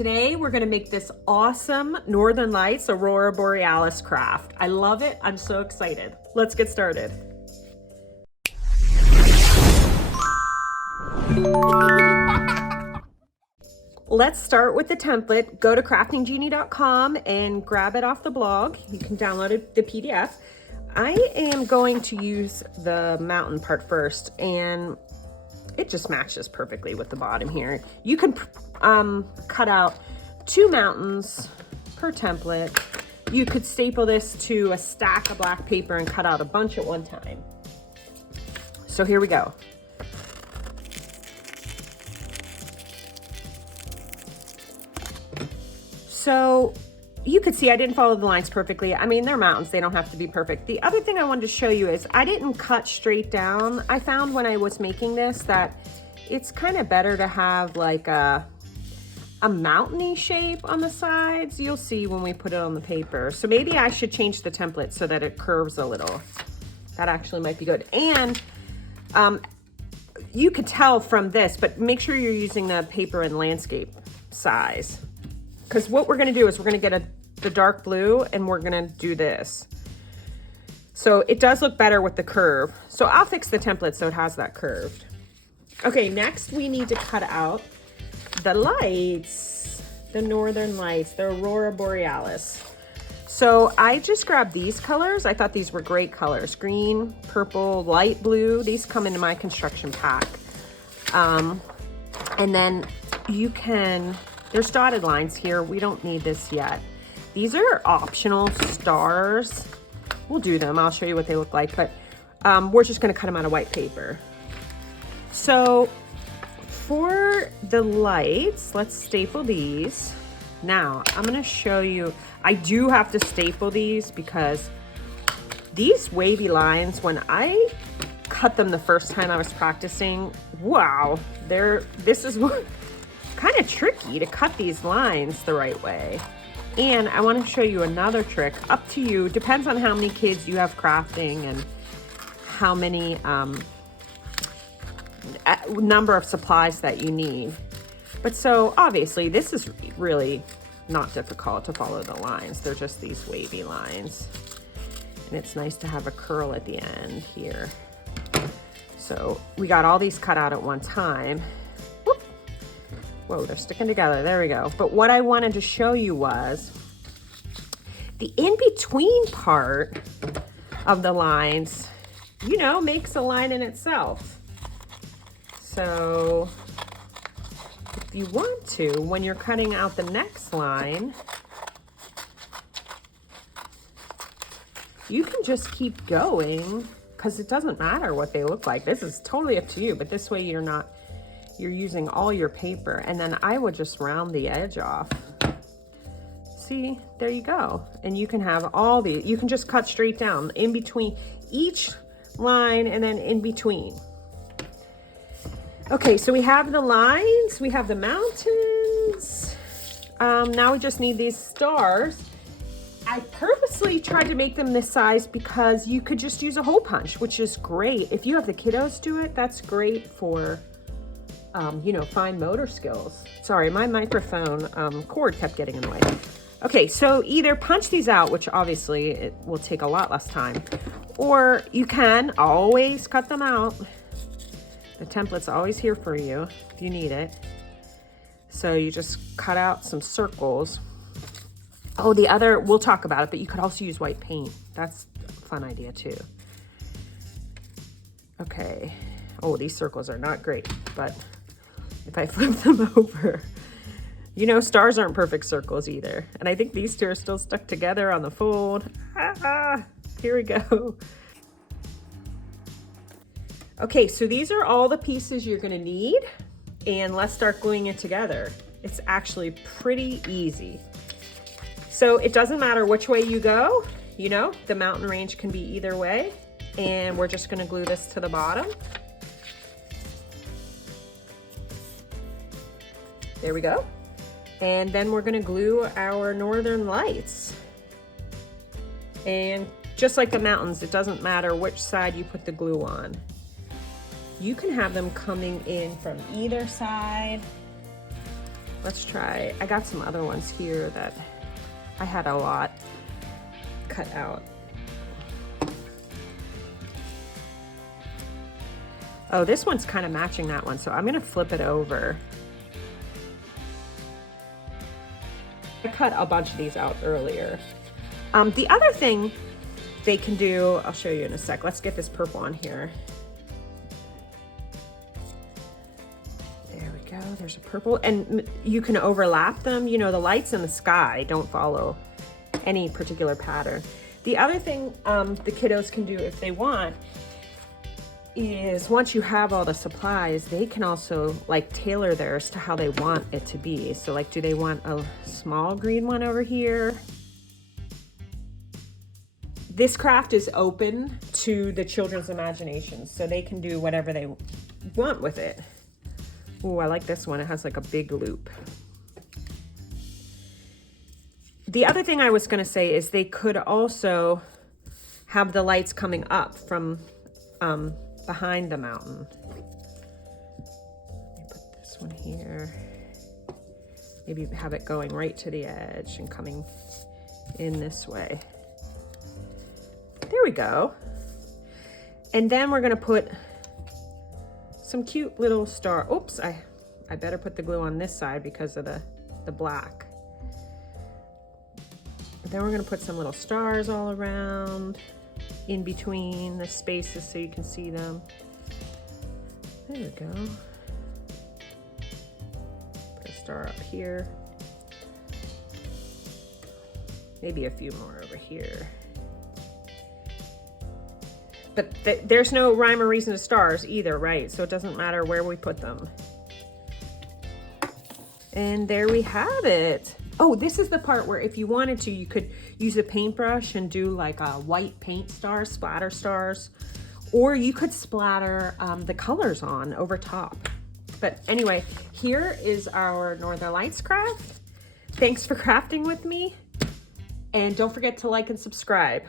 today we're going to make this awesome Northern Lights Aurora Borealis craft. I love it. I'm so excited. Let's get started. Let's start with the template. Go to craftinggenie.com and grab it off the blog. You can download it, the PDF. I am going to use the mountain part first, and it just matches perfectly with the bottom here. You can cut out 2 mountains per template. You could staple this to a stack of black paper and cut out a bunch at one time. So here we go. So you could see I didn't follow the lines perfectly. I mean, they're mountains, they don't have to be perfect. The other thing I wanted to show you is I didn't cut straight down. I found when I was making this that it's kind of better to have like a mountainy shape on the sides. You'll see when we put it on the paper. So maybe I should change the template so that it curves a little. That actually might be good. And you could tell from this, but make sure you're using the paper and landscape size. Because what we're gonna do is we're gonna get the dark blue and we're gonna do this. So it does look better with the curve. So I'll fix the template so it has that curved. Okay, next we need to cut out the lights, the Northern Lights, the Aurora Borealis. So I just grabbed these colors. I thought these were great colors. Green, purple, light blue. These come into my construction pack. And then you can, there's dotted lines here. We don't need this yet. These are optional stars. We'll do them. I'll show you what they look like, but we're just gonna cut them out of white paper. So for the lights, let's staple these. Now I'm gonna show you, I do have to staple these because these wavy lines, when I cut them the first time I was practicing, wow, this is kind of tricky to cut these lines the right way. And I want to show you another trick. Up to you, depends on how many kids you have crafting and how many number of supplies that you need. But so obviously this is really not difficult to follow the lines. They're just these wavy lines. And it's nice to have a curl at the end here. So we got all these cut out at one time. Whoop. Whoa, they're sticking together. There we go. But what I wanted to show you was the in-between part of the lines, you know, makes a line in itself. So if you want to, when you're cutting out the next line, you can just keep going because it doesn't matter what they look like. This is totally up to you, but this way you're using all your paper. And then I would just round the edge off. See, there you go. And you can have all these, you can just cut straight down in between each line and then in between. Okay, so we have the lines, we have the mountains. Now we just need these stars. I purposely tried to make them this size because you could just use a hole punch, which is great. If you have the kiddos do it, that's great for, you know, fine motor skills. Sorry, my microphone cord kept getting in the way. Okay, so either punch these out, which obviously it will take a lot less time, or you can always cut them out. The template's always here for you if you need it. So you just cut out some circles. Oh, the other, we'll talk about it, but you could also use white paint. That's a fun idea too. Okay. Oh, these circles are not great, but if I flip them over, you know, stars aren't perfect circles either. And I think these two are still stuck together on the fold. Here we go. Okay, so these are all the pieces you're gonna need, and let's start gluing it together. It's actually pretty easy. So it doesn't matter which way you go, you know, the mountain range can be either way, and we're just gonna glue this to the bottom. There we go. And then we're gonna glue our Northern Lights. And just like the mountains, it doesn't matter which side you put the glue on. You can have them coming in from either side. let's try, I got some other ones here that I had a lot cut out. Oh, this one's kind of matching that one, so I'm gonna flip it over. I cut a bunch of these out earlier. The other thing they can do, I'll show you in a sec. Let's get this purple on here. There we go, there's a purple. And you can overlap them. You know, the lights in the sky don't follow any particular pattern. The other thing the kiddos can do if they want is once you have all the supplies, they can also like tailor theirs to how they want it to be. So like, do they want a small green one over here? This craft is open to the children's imagination, so they can do whatever they want with it. Oh, I like this one. It has like a big loop. The other thing I was going to say is they could also have the lights coming up from behind the mountain. Let me put this one here. Maybe have it going right to the edge and coming in this way. There we go. And then we're gonna put some cute little star. Oops, I better put the glue on this side because of the black. And then we're gonna put some little stars all around, in between the spaces so you can see them. There we go. Put a star up here. Maybe a few more over here. But there's no rhyme or reason to stars either, right? So it doesn't matter where we put them. And there we have it. Oh, this is the part where if you wanted to, you could use a paintbrush and do like a white paint stars, splatter stars, or you could splatter the colors on over top. But anyway, here is our Northern Lights craft. Thanks for crafting with me. And don't forget to like and subscribe.